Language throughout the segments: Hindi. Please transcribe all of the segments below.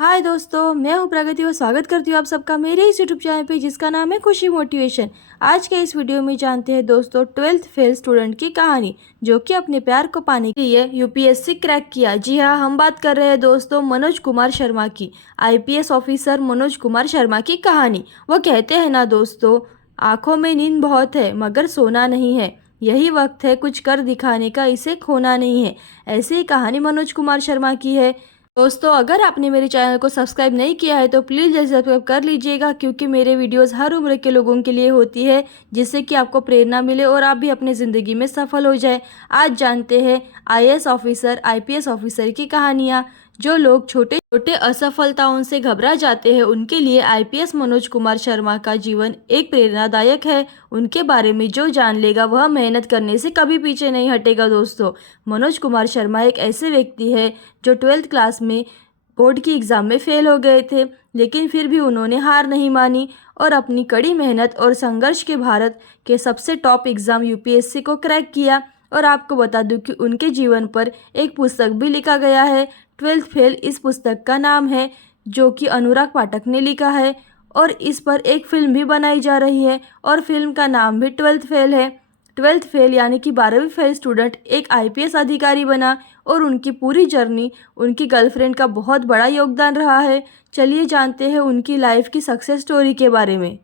हाय दोस्तों, मैं हूं प्रगति और स्वागत करती हूं आप सबका मेरे इस यूट्यूब चैनल पे जिसका नाम है खुशी मोटिवेशन। आज के इस वीडियो में जानते हैं दोस्तों 12th फेल स्टूडेंट की कहानी जो कि अपने प्यार को पाने के लिए यूपीएससी क्रैक किया। जी हाँ, हम बात कर रहे हैं दोस्तों मनोज कुमार शर्मा की। आईपीएस ऑफिसर मनोज कुमार शर्मा की कहानी। वो कहते हैं ना दोस्तों, आंखों में नींद बहुत है मगर सोना नहीं है, यही वक्त है कुछ कर दिखाने का, इसे खोना नहीं है। ऐसी ही कहानी मनोज कुमार शर्मा की है। दोस्तों, अगर आपने मेरे चैनल को सब्सक्राइब नहीं किया है तो प्लीज़ जल्दी सब्सक्राइब कर लीजिएगा, क्योंकि मेरे वीडियोस हर उम्र के लोगों के लिए होती है, जिससे कि आपको प्रेरणा मिले और आप भी अपनी ज़िंदगी में सफल हो जाए। आज जानते हैं आईएएस ऑफिसर, आईपीएस ऑफिसर की कहानियाँ। जो लोग छोटे छोटे असफलताओं से घबरा जाते हैं उनके लिए आईपीएस मनोज कुमार शर्मा का जीवन एक प्रेरणादायक है। उनके बारे में जो जान लेगा वह मेहनत करने से कभी पीछे नहीं हटेगा। दोस्तों, मनोज कुमार शर्मा एक ऐसे व्यक्ति है जो 12th क्लास में बोर्ड की एग्ज़ाम में फेल हो गए थे, लेकिन फिर भी उन्होंने हार नहीं मानी और अपनी कड़ी मेहनत और संघर्ष के भारत के सबसे टॉप एग्ज़ाम यूपीएससी को क्रैक किया। और आपको बता दूं कि उनके जीवन पर एक पुस्तक भी लिखा गया है, 12th फेल इस पुस्तक का नाम है, जो कि अनुराग पाठक ने लिखा है। और इस पर एक फिल्म भी बनाई जा रही है और फिल्म का नाम भी 12th फेल है। 12th फेल यानी कि 12वीं फेल स्टूडेंट एक आईपीएस अधिकारी बना और उनकी पूरी जर्नी उनकी गर्लफ्रेंड का बहुत बड़ा योगदान रहा है। चलिए जानते हैं उनकी लाइफ की सक्सेस स्टोरी के बारे में।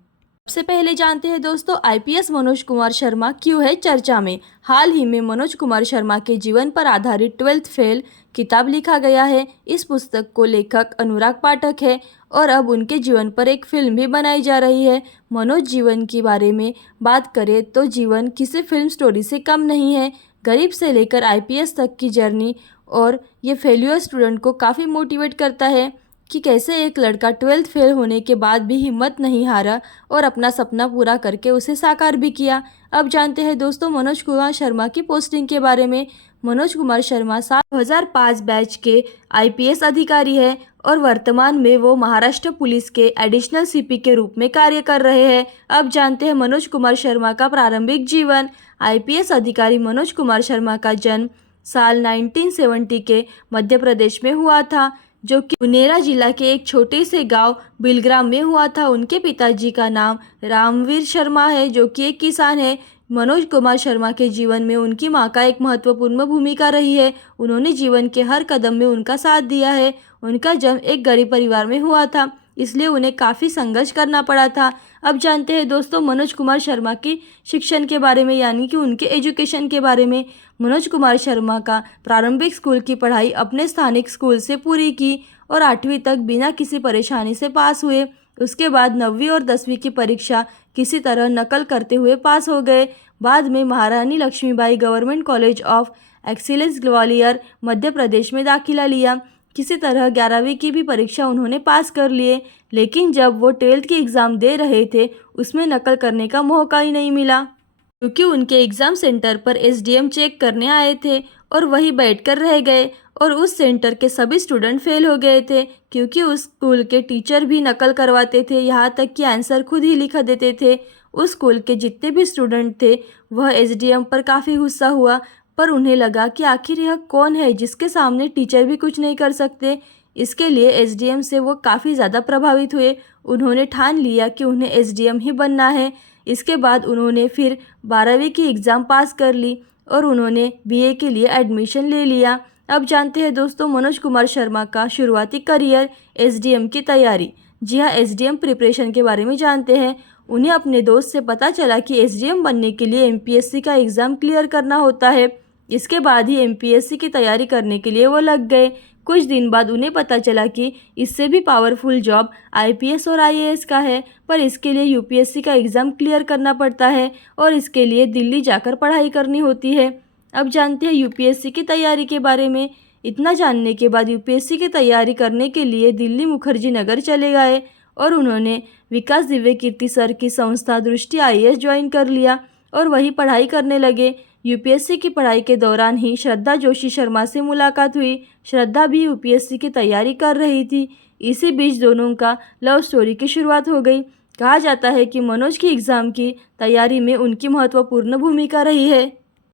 सबसे पहले जानते हैं दोस्तों, आईपीएस मनोज कुमार शर्मा क्यों है चर्चा में। हाल ही में मनोज कुमार शर्मा के जीवन पर आधारित 12th फेल किताब लिखा गया है। इस पुस्तक को लेखक अनुराग पाठक है और अब उनके जीवन पर एक फिल्म भी बनाई जा रही है। मनोज जीवन के बारे में बात करें तो जीवन किसी फिल्म स्टोरी से कम नहीं है। गरीब से लेकर आईपीएस तक की जर्नी, और ये फेल्यूर स्टूडेंट को काफ़ी मोटिवेट करता है कि कैसे एक लड़का 12th फेल होने के बाद भी हिम्मत नहीं हारा और अपना सपना पूरा करके उसे साकार भी किया। अब जानते हैं दोस्तों मनोज कुमार शर्मा की पोस्टिंग के बारे में। मनोज कुमार शर्मा साल 2005 बैच के आईपीएस अधिकारी है और वर्तमान में वो महाराष्ट्र पुलिस के एडिशनल सीपी के रूप में कार्य कर रहे हैं। अब जानते हैं मनोज कुमार शर्मा का प्रारंभिक जीवन। आईपीएस अधिकारी मनोज कुमार शर्मा का जन्म साल 1970 के मध्य प्रदेश में हुआ था, जो कि पुनेरा जिला के एक छोटे से गांव बिलग्राम में हुआ था। उनके पिताजी का नाम रामवीर शर्मा है, जो कि एक किसान है। मनोज कुमार शर्मा के जीवन में उनकी मां का एक महत्वपूर्ण भूमिका रही है। उन्होंने जीवन के हर कदम में उनका साथ दिया है। उनका जन्म एक गरीब परिवार में हुआ था, इसलिए उन्हें काफ़ी संघर्ष करना पड़ा था। अब जानते हैं दोस्तों मनोज कुमार शर्मा की शिक्षण के बारे में, यानी कि उनके एजुकेशन के बारे में। मनोज कुमार शर्मा का प्रारंभिक स्कूल की पढ़ाई अपने स्थानिक स्कूल से पूरी की और 8वीं तक बिना किसी परेशानी से पास हुए। उसके बाद 9वीं और 10वीं की परीक्षा किसी तरह नकल करते हुए पास हो गए। बाद में Maharani Laxmibai government college of excellence Gwalior Madhya Pradesh में दाखिला लिया। किसी तरह 11वीं की भी परीक्षा उन्होंने पास कर लिए, लेकिन जब वो 12th की एग्ज़ाम दे रहे थे उसमें नकल करने का मौका ही नहीं मिला, क्योंकि उनके एग्ज़ाम सेंटर पर एसडीएम चेक करने आए थे और वही बैठकर रह गए और उस सेंटर के सभी स्टूडेंट फेल हो गए थे, क्योंकि उस स्कूल के टीचर भी नकल करवाते थे, यहाँ तक कि आंसर खुद ही लिख देते थे। उस स्कूल के जितने भी स्टूडेंट थे वह एसडीएम पर काफ़ी गुस्सा हुआ, पर उन्हें लगा कि आखिर यह कौन है जिसके सामने टीचर भी कुछ नहीं कर सकते। इसके लिए एसडीएम से वो काफ़ी ज़्यादा प्रभावित हुए। उन्होंने ठान लिया कि उन्हें एसडीएम ही बनना है। इसके बाद उन्होंने फिर 12वीं की एग्ज़ाम पास कर ली और उन्होंने बीए के लिए एडमिशन ले लिया। अब जानते हैं दोस्तों मनोज कुमार शर्मा का शुरुआती करियर, एसडीएम की तैयारी। जी हाँ, एसडीएम प्रिपरेशन के बारे में जानते हैं। उन्हें अपने दोस्त से पता चला कि एसडीएम बनने के लिए एमपीएससी का एग्ज़ाम क्लियर करना होता है। इसके बाद ही एमपीएससी की तैयारी करने के लिए वो लग गए। कुछ दिन बाद उन्हें पता चला कि इससे भी पावरफुल जॉब आईपीएस और आईएएस का है, पर इसके लिए यूपीएससी का एग्ज़ाम क्लियर करना पड़ता है और इसके लिए दिल्ली जाकर पढ़ाई करनी होती है। अब जानते हैं यूपीएससी की तैयारी के बारे में। इतना जानने के बाद यूपीएससी की तैयारी करने के लिए दिल्ली मुखर्जी नगर चले गए और उन्होंने विकास दिव्य कीर्ति सर की संस्था दृष्टि आईएएस ज्वाइन कर लिया और वही पढ़ाई करने लगे। यूपीएससी की पढ़ाई के दौरान ही श्रद्धा जोशी शर्मा से मुलाकात हुई। श्रद्धा भी यूपीएससी की तैयारी कर रही थी। इसी बीच दोनों का लव स्टोरी की शुरुआत हो गई। कहा जाता है कि मनोज की एग्ज़ाम की तैयारी में उनकी महत्वपूर्ण भूमिका रही है।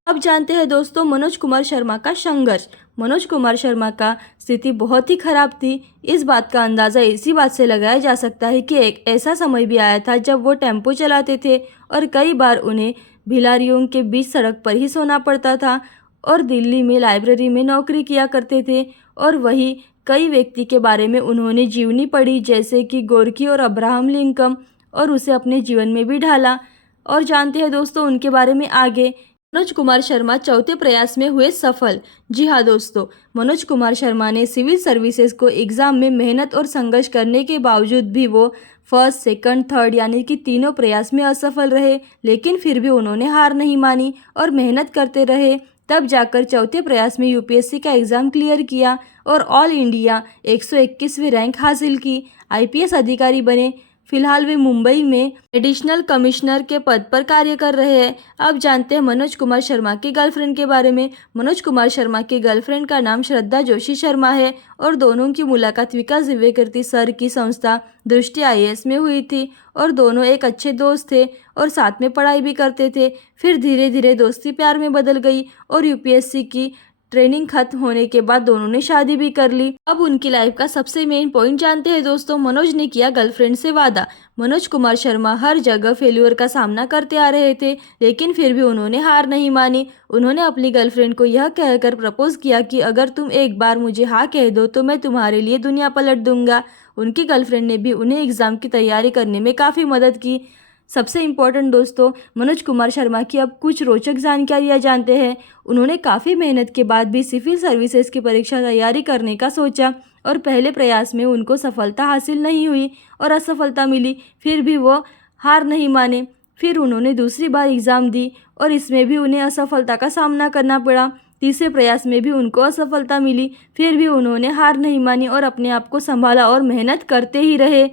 अब जानते हैं दोस्तों मनोज कुमार शर्मा का संघर्ष। मनोज कुमार शर्मा का स्थिति बहुत ही खराब थी। इस बात का अंदाज़ा इसी बात से लगाया जा सकता है कि एक ऐसा समय भी आया था जब वो टेम्पो चलाते थे और कई बार उन्हें भिलारियों के बीच सड़क पर ही सोना पड़ता था और दिल्ली में लाइब्रेरी में नौकरी किया करते थे। और वही कई व्यक्ति के बारे में उन्होंने जीवनी पढ़ी, जैसे कि गोरकी और अब्राहम लिंकन, और उसे अपने जीवन में भी ढाला। और जानते हैं दोस्तों उनके बारे में आगे। मनोज कुमार शर्मा चौथे प्रयास में हुए सफल। जी हाँ दोस्तों, मनोज कुमार शर्मा ने सिविल सर्विसेज को एग्ज़ाम में मेहनत और संघर्ष करने के बावजूद भी वो फर्स्ट, सेकंड, थर्ड यानी कि तीनों प्रयास में असफल रहे, लेकिन फिर भी उन्होंने हार नहीं मानी और मेहनत करते रहे। तब जाकर चौथे प्रयास में यूपीएससी का एग्ज़ाम क्लियर किया और ऑल इंडिया 121वीं रैंक हासिल की। आईपीएस अधिकारी बने। फिलहाल वे मुंबई में एडिशनल कमिश्नर के पद पर कार्य कर रहे हैं। अब जानते हैं मनोज कुमार शर्मा की गर्लफ्रेंड के बारे में। मनोज कुमार शर्मा की गर्लफ्रेंड का नाम श्रद्धा जोशी शर्मा है और दोनों की मुलाकात विकास दिव्यकीर्ति सर की संस्था दृष्टि आईएएस में हुई थी और दोनों एक अच्छे दोस्त थे और साथ में पढ़ाई भी करते थे। फिर धीरे धीरे दोस्ती प्यार में बदल गई और यूपीएससी की ट्रेनिंग खत्म होने के बाद दोनों ने शादी भी कर ली। अब उनकी लाइफ का सबसे मेन पॉइंट जानते हैं दोस्तों। मनोज ने किया गर्लफ्रेंड से वादा। मनोज कुमार शर्मा हर जगह फेल्यूर का सामना करते आ रहे थे, लेकिन फिर भी उन्होंने हार नहीं मानी। उन्होंने अपनी गर्लफ्रेंड को यह कहकर प्रपोज किया कि अगर तुम एक बार मुझे हाँ कह दो तो मैं तुम्हारे लिए दुनिया पलट दूंगा। उनकी गर्लफ्रेंड ने भी उन्हें एग्जाम की तैयारी करने में काफ़ी मदद की। सबसे इम्पोर्टेंट दोस्तों, मनोज कुमार शर्मा की अब कुछ रोचक जानकारियाँ जानते हैं। उन्होंने काफ़ी मेहनत के बाद भी सिविल सर्विसेज की परीक्षा तैयारी करने का सोचा और पहले प्रयास में उनको सफलता हासिल नहीं हुई और असफलता मिली, फिर भी वो हार नहीं माने। फिर उन्होंने दूसरी बार एग्ज़ाम दी और इसमें भी उन्हें असफलता का सामना करना पड़ा। तीसरे प्रयास में भी उनको असफलता मिली, फिर भी उन्होंने हार नहीं मानी और अपने आप को संभाला और मेहनत करते ही रहे।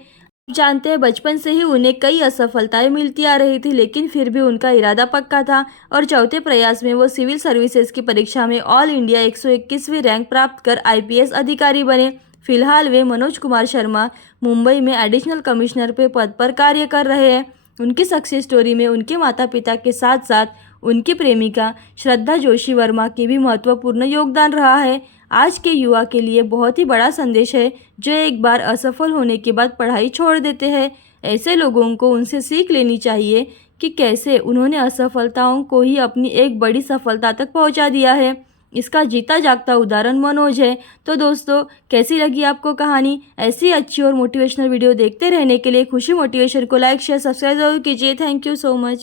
जानते हैं बचपन से ही उन्हें कई असफलताएं मिलती आ रही थी, लेकिन फिर भी उनका इरादा पक्का था और चौथे प्रयास में वो सिविल सर्विसेज की परीक्षा में ऑल इंडिया 121वीं रैंक प्राप्त कर आईपीएस अधिकारी बने। फिलहाल वे मनोज कुमार शर्मा मुंबई में एडिशनल कमिश्नर के पद पर कार्य कर रहे हैं। उनकी सक्सेस स्टोरी में उनके माता पिता के साथ साथ उनकी प्रेमिका श्रद्धा जोशी वर्मा की भी महत्वपूर्ण योगदान रहा है। आज के युवा के लिए बहुत ही बड़ा संदेश है जो एक बार असफल होने के बाद पढ़ाई छोड़ देते हैं। ऐसे लोगों को उनसे सीख लेनी चाहिए कि कैसे उन्होंने असफलताओं को ही अपनी एक बड़ी सफलता तक पहुंचा दिया है। इसका जीता जागता उदाहरण मनोज है। तो दोस्तों, कैसी लगी आपको कहानी? ऐसी अच्छी और मोटिवेशनल वीडियो देखते रहने के लिए खुशी मोटिवेशन को लाइक शेयर सब्सक्राइब जरूर कीजिए। Thank you so much.